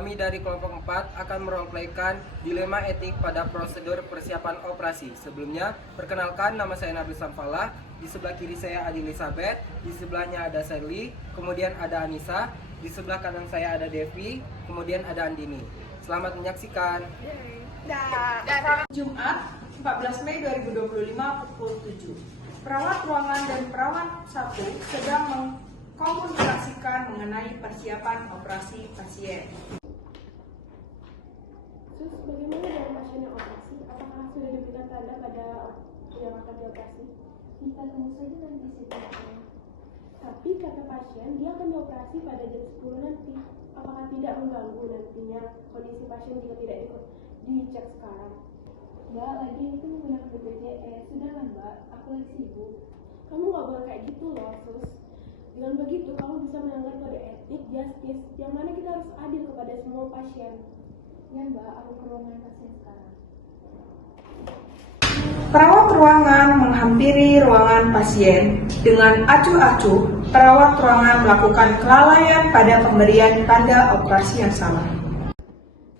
Kami dari kelompok 4 akan meroleplaykan dilema etik pada prosedur persiapan operasi. Sebelumnya, perkenalkan, nama saya Nabil Samfalah. Di sebelah kiri saya ada Elizabeth, di sebelahnya ada Sally, kemudian ada Anissa, di sebelah kanan saya ada Devi, kemudian ada Andini. Selamat menyaksikan. Jumat 14 Mei 2025 pukul 7. Perawat ruangan dan perawat 1 sedang mengkomunikasikan mengenai persiapan operasi pasien. Terus bagaimana dengan pasien yang operasi? Apakah sudah diberikan tanda pada yang akan dioperasi? Kita tunggu saja nanti situasinya. Tapi kata pasien, dia akan dioperasi pada jam 10 nanti. Apakah tidak mengganggu nantinya kondisi pasien jika tidak dicek sekarang? Mbak, lagi itu menggunakan BPJS. Sudah kan Mbak, aku lagi sibuk. Kamu nggak boleh kayak gitu loh, Sus. Dengan begitu, kamu bisa melanggar kode etik, justice, yang mana kita harus adil kepada semua pasien. Ya Mbak, aku ke ruangan pasien sekarang. Perawat ruangan menghampiri ruangan pasien. Dengan acuh-acuh, perawat ruangan melakukan kelalaian pada pemberian tanda operasi yang salah.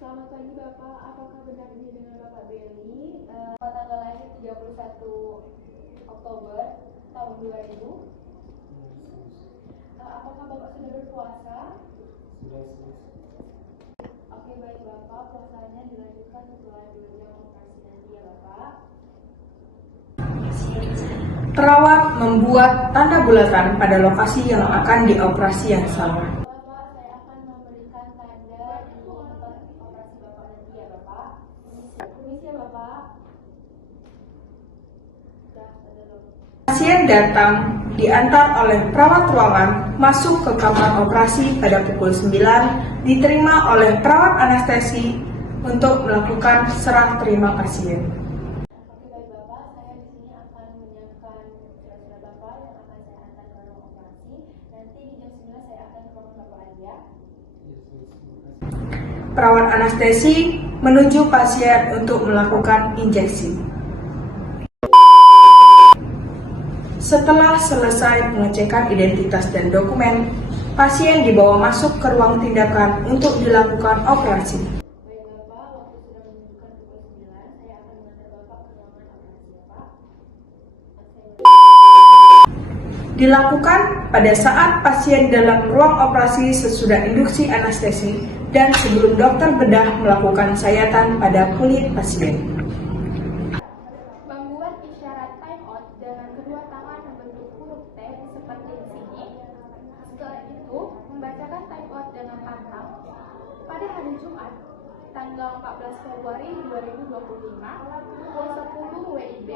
Selamat pagi Bapak, apakah benar ini dengan Bapak Belly? Tanggal lahir 31 Oktober tahun 2000. Apakah Bapak sudah berpuasa? Oke, baik Bapak, puasanya dilanjutkan setelah 2 jam operasi nanti ya Bapak. Perawat membuat tanda bulatan pada lokasi yang akan dioperasi yang salah. Bapak, saya akan memberikan tanda di tempat operasi Bapak nanti ya Bapak. Permisi ya Bapak. Pasien datang diantar oleh perawat ruangan masuk ke kamar operasi pada pukul 9, diterima oleh perawat anestesi untuk melakukan serah terima pasien. Oke baik Bapak, saya di sini akan menyiapkan surat-surat Bapak yang akan saya antar ke ruang operasi. Nanti di jam 9 saya akan ke ruangan Bapak lagi ya. Perawat anestesi menuju pasien untuk melakukan injeksi. Setelah selesai pengecekan identitas dan dokumen, pasien dibawa masuk ke ruang tindakan untuk dilakukan operasi. Baik Bapak, waktu sudah menunjukkan pukul 9, saya akan mengantar Bapak ke ruangan operasi ya Pak. Dilakukan pada saat pasien dalam ruang operasi sesudah induksi anestesi dan sebelum dokter bedah melakukan sayatan pada kulit pasien. Membuat isyarat time out dengan kedua tangan membentuk huruf T seperti di sini. Setelah itu, membacakan time out dengan pantang. Pada hari Jumat, tanggal 14 Februari 2025, pukul 10 WIB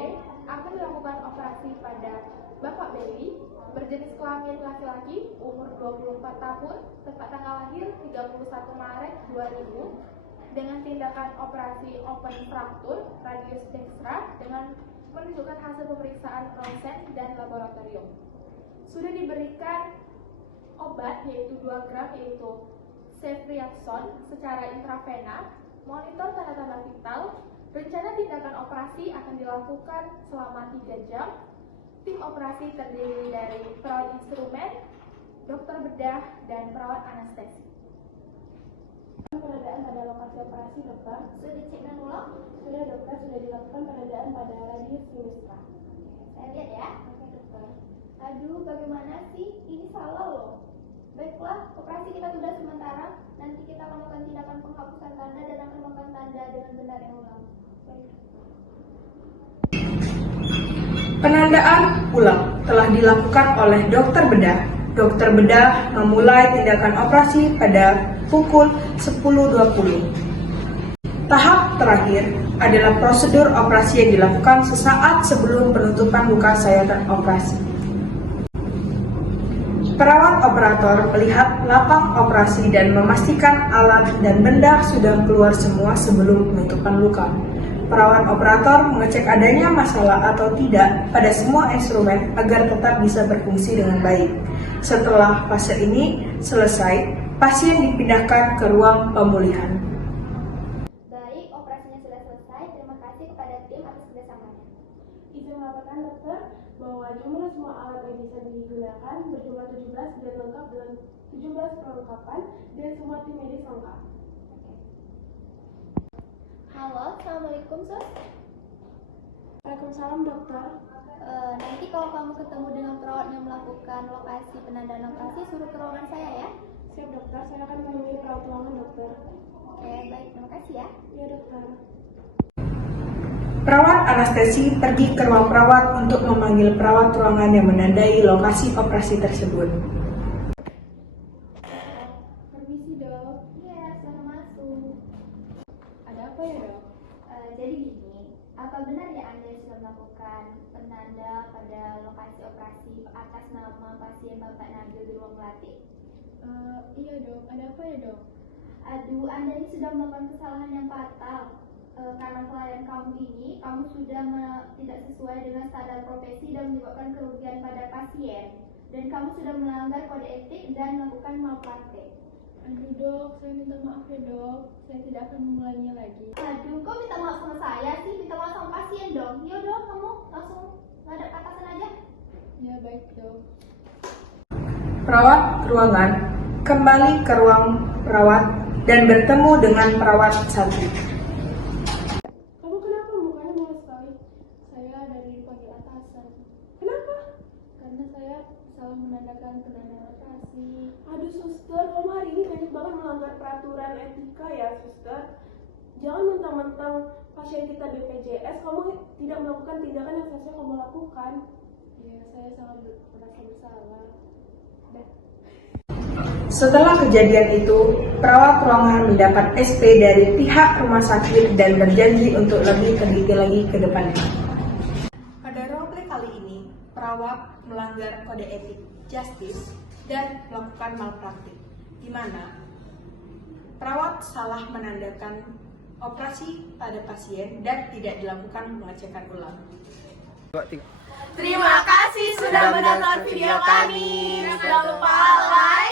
akan dilakukan operasi pada Bapak Belly, berjenis kelamin laki-laki, umur 24 tahun, tepat tanggal lahir 31 Maret 2000, dengan tindakan operasi open fracture radius dextra dengan menunjukkan hasil pemeriksaan ronsen dan laboratorium. Sudah diberikan obat yaitu 2 gram yaitu ceftriaxone secara intravena, monitor tanda-tanda vital. Rencana tindakan operasi akan dilakukan selama 3 jam. Tim operasi terdiri dari perawat instrumen, dokter bedah, dan perawat anestesi. Penandaan pada lokasi operasi dokter. Sudah dicek dan ulang? Sudah dokter, sudah dilakukan penandaan pada radius sinistra. Saya lihat ya. Oke dokter. Aduh, bagaimana sih? Ini salah loh. Baiklah, operasi kita tunda sementara. Nanti kita akan melakukan tindakan penghapusan tanda dan akan melakukan tanda dengan benar yang ulang. Baik. Penandaan ulang telah dilakukan oleh dokter bedah. Dokter bedah memulai tindakan operasi pada pukul 10.20. Tahap terakhir adalah prosedur operasi yang dilakukan sesaat sebelum penutupan luka sayatan operasi. Perawat operator melihat lapak operasi dan memastikan alat dan benda sudah keluar semua sebelum penutupan luka. Perawat operator mengecek adanya masalah atau tidak pada semua instrumen agar tetap bisa berfungsi dengan baik. Setelah fase ini selesai, pasien dipindahkan ke ruang pemulihan. Baik, operasinya sudah selesai. Terima kasih kepada tim atas kerjasamanya. Izin melaporkan dokter bahwa jumlah semua alat yang bisa digunakan berjumlah 17 dan lengkap dengan 17 perlengkapan dan semua tim medis lengkap. Halo, Assalamualaikum, Sus. Waalaikumsalam dokter. Nanti kalau kamu ketemu dengan perawat yang melakukan lokasi penandaan operasi, suruh ke ruangan saya ya. Siap dokter, saya akan menemui perawat ruangan dokter. Oke, baik. Terima kasih ya. Iya dokter. Perawat anestesi pergi ke ruang perawat untuk memanggil perawat ruangan yang menandai lokasi operasi tersebut. Permisi, Dok. Iya, selamat masuk. Ada apa ya, Dok? Jadi gini, apa benar ya Anda sudah melakukan penanda pada lokasi operasi atas nama pasien Bapak Nabil di ruang melatih? Iya, Dok. Ada apa ya, Dok? Aduh, Anda ini sudah melakukan kesalahan yang fatal. Karena klien kamu ini, kamu sudah tidak sesuai dengan standar profesi dan menyebabkan kerugian pada pasien. Dan kamu sudah melanggar kode etik dan melakukan malpraktek. Aduh dok, saya minta maaf ya dok. Saya tidak akan mengulanginya lagi. Aduh, kok minta maaf sama saya sih? Minta maaf sama pasien dong. Yuk dong, kamu langsung ngadep ke atasan aja. Ya baik dok. Perawat ruangan kembali ke ruang perawat dan bertemu dengan perawat satu. Kamu kenapa mukanya mulus sekali? Saya dari panggil atasan. Kenapa? Karena saya salah menandakan penandaan operasi. Aduh suster, kamu hari ini banyak banget melanggar peraturan etika ya suster. Jangan mentang-mentang pasien kita BPJS, kamu tidak melakukan tindakan yang seharusnya kamu lakukan. Ya saya sangat merasa bersalah. Setelah kejadian itu, perawat ruangan mendapat SP dari pihak rumah sakit dan berjanji untuk lebih teliti lagi ke depannya. Pada roleplay kali ini, perawat melanggar kode etik justice dan melakukan malpraktik, di mana perawat salah menandakan operasi pada pasien dan tidak dilakukan pengecekan ulang. Terima kasih sudah menonton video kami. Jangan lupa like,